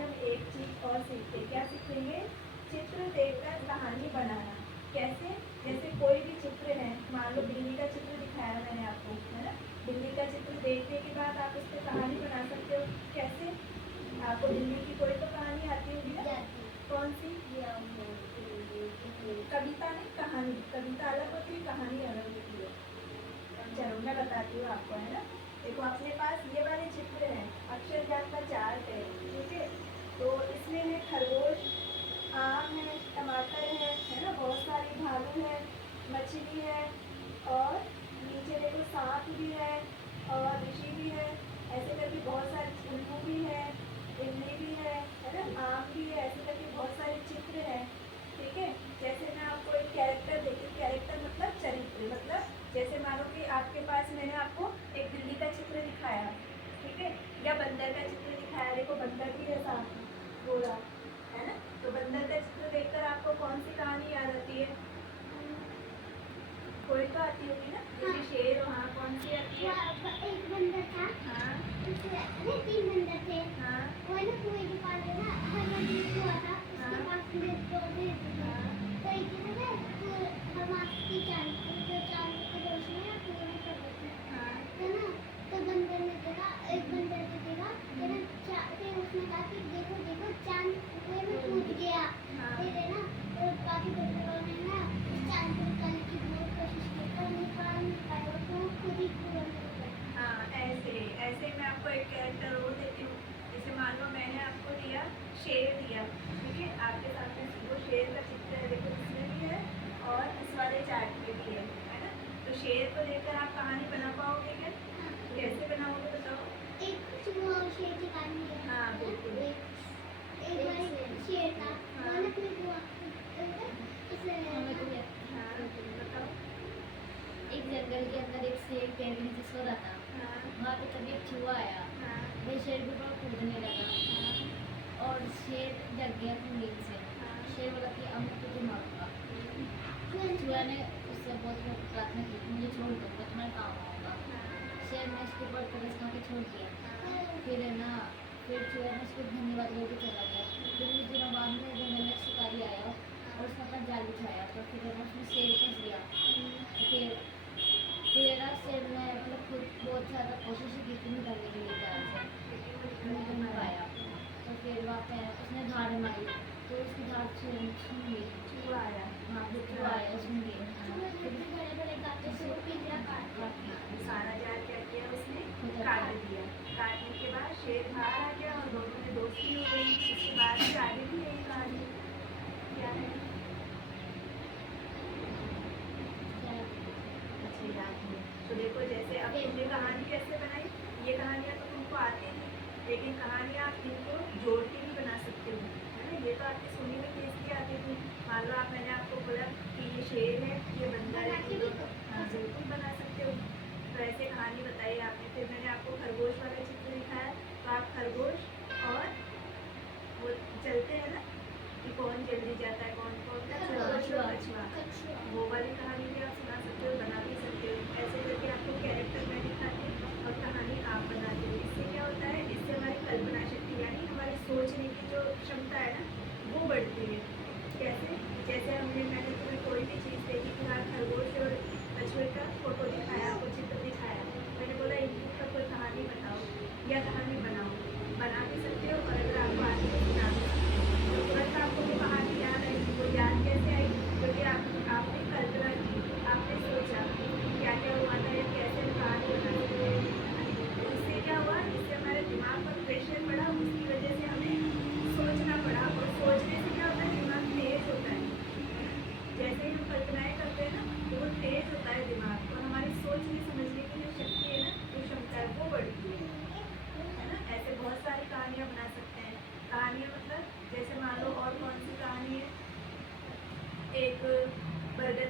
हम एक चीज और सीखते, क्या सीखेंगे? चित्र देखकर कहानी बनाना। कैसे? जैसे कोई भी चित्र है, मान लो बिल्ली का चित्र दिखाया मैंने आपको, है ना। बिल्ली का चित्र देखने के बाद आप उस पर कहानी बना सकते हो। कैसे? आपको बिल्ली की कोई तो कहानी आती होगी ना? कौन सी? कविता नहीं, कहानी। कविता अलग होती है, कहानी अलग होती है। चलो मैं बताती हूँ आपको, है ना। देखो अपने पास ये वाले चित्र हैं, अक्षर ज्ञान का चार्ट है, ठीक है। तो इसमें है खरगोश, आम है, टमाटर है ना, बहुत सारी भालू है, मछली है, और नीचे देखो सांप भी है, और ऋषि भी है, ऐसे करके बहुत सारे, उल्लू भी है, इमली भी है ना, आम भी है, ऐसे करके बहुत सारे चित्र हैं, ठीक है। जैसे मैं आपको एक कैरेक्टर देखती हूँ, कैरेक्टर मतलब चरित्र, मतलब जैसे मानो कि आपके पास मैंने आपको एक बिल्ली का चित्र दिखाया, ठीक है, या बंदर का चित्र दिखाया। देखो बंदर भी जैसा गोरा, है ना। तो बंदर का चित्र देखकर आपको कौन सी कहानी याद आती है? कोई तो आती होगी ना, जैसे शेर। वहाँ कौन सी आती है? एक बंदर था। हाँ। अरे 3 बंदर थे। हाँ। वो है ना कुएं के पास है ना, हर मंदिर हुआ था, उसके पास पौधे थे। तो एक दिन ना हमास की चांद की रोशनी है कुएं में पड़ गई थी। तो ना तो बंदर ने देखा, एक बंदर ने देखा, फिर उसने कहा कि देखो देखो चांद कुएं में कूद गया। फिर है ना बाकी बंदरों ने ना उस चांद को निकालने की बहुत कोशिश की, पर निकाल नहीं पाए, और वो खुद ही पूरा हो गया। हाँ, ऐसे ऐसे मैं आपको एक कैरेक्टर और देती हूँ। जैसे मान लो मैंने आपको दिया शेर दिया, ठीक है, आपके सामने वो शेर का चित्र है, देखो इसमें भी है और इस वाले चार्ट में भी है ना। तो शेर को लेकर आप कहानी बना पाओगे क्या? कैसे बनाओगे बताओ? एक चूहा और शेर की कहानी है। हाँ बिल्कुल। एक बार एक शेर था, वो ना अपनी बुआ बताओ। एक जंगल के अंदर एक शेर पेड़ के नीचे सो रहा था। वहाँ पे तभी एक चूहा आया। वह शेर के ऊपर कूदने लगा और शेर जग गया अपनी नींद से। शेर बोला कि अब मैं तुझे मारूंगा। चूहा ने उससे बहुत प्रार्थना की, मुझे छोड़ दो, मैं तुम्हारे काम आऊँगा। शेर ने उसके ऊपर तरस खा के छोड़ दिया। फिर है ना, फिर चूहा ने उसको धन्यवाद बोल के चला गया। फिर कुछ दिनों बाद में जंगल में एक शिकारी आया और उसने अपना जाल बिछाया, तो फिर है ना उसमें शेर फंस गया। फिर ना शेर ने मतलब खुद बहुत ज़्यादा कोशिश की थी निकालने के लिए जाल से, नहीं कर पाया। तो फिर वहाँ पे उसने धाड़ मारी, तो उसकी धाड़ छून गई। चूहा आया। हाँ फिर चूहा आया, सुन गई। बड़े बड़े गांठों से वो पिंजरा काट दिया। सारा जाल क्या किया उसने? काट दिया। काटने के बाद शेर बाहर आ गया और दोनों में दोस्ती हो गई। उसके बाद फिर आगे भी यही कहानी क्या है? अच्छी बात है। तो देखो जैसे अब तुमने कहानी कैसे बनाई, ये कहानियाँ तो तुमको आती थी, लेकिन कहानियाँ आप इनको जोड़ के भी बना सकते हो, है ना। ये तो आपकी सुनी हुई चीज़ की आती थी। मान लो आप, मैंने आपको बोला कि ये शेर है, ये बंदर है, ये दोनों, हाँ बिल्कुल बना सकते हो। तो ऐसे कहानी बताई आपने। फिर मैंने आपको खरगोश वाला चित्र दिखाया, तो आप खरगोश और वो चलते हैं ना कि कौन जल्दी जाता है, कौन कौन कछुआ, वो वाली कहानी भी आप सुना सकते हो, बना भी सकते हो। ऐसे करके आपको कैरेक्टर मैं दिखाती हूँ और कहानी आप बनाते हो। इससे क्या होता है? इससे हमारी कल्पना शक्ति यानी हमारी सोचने की जो क्षमता है ना, वो बढ़ती है। कैसे? जैसे मैंने तुम्हें कोई भी चीज़ देखी, फिलहाल खरगोश और कछुए का फोटो दिखाया, आपको चित्र दिखाया, मैंने बोला इनकी पर कोई कहानी बताओ या कहानी बनाओ, बना भी सकते हो और अगर आपको आती है सुना भी सकते हो। तो तुरंत आपको वो कहानी याद आई। वो याद कैसे आई? क्योंकि आपने कल्पना की, आपने सोचा क्या क्या हुआ था या कैसे हम कहानी बना सकते हैं, है ना। तो इससे क्या हुआ? इससे हमारे दिमाग पर प्रेशर पड़ा, उसकी वजह से हमें सोचना पड़ा, और सोचने से क्या होता है? दिमाग तेज होता है ना। जैसे ही हम कल्पनाएं करते हैं ना, तो वो तेज होता है दिमाग, और हमारी सोचने समझने की जो शक्ति है ना, जो क्षमता है, वो बढ़ती है ना। ऐसे बहुत सारी कहानियाँ बना सकते हैं। कहानियाँ मतलब जैसे मान लो और कौन सी कहानी है, एक बरगद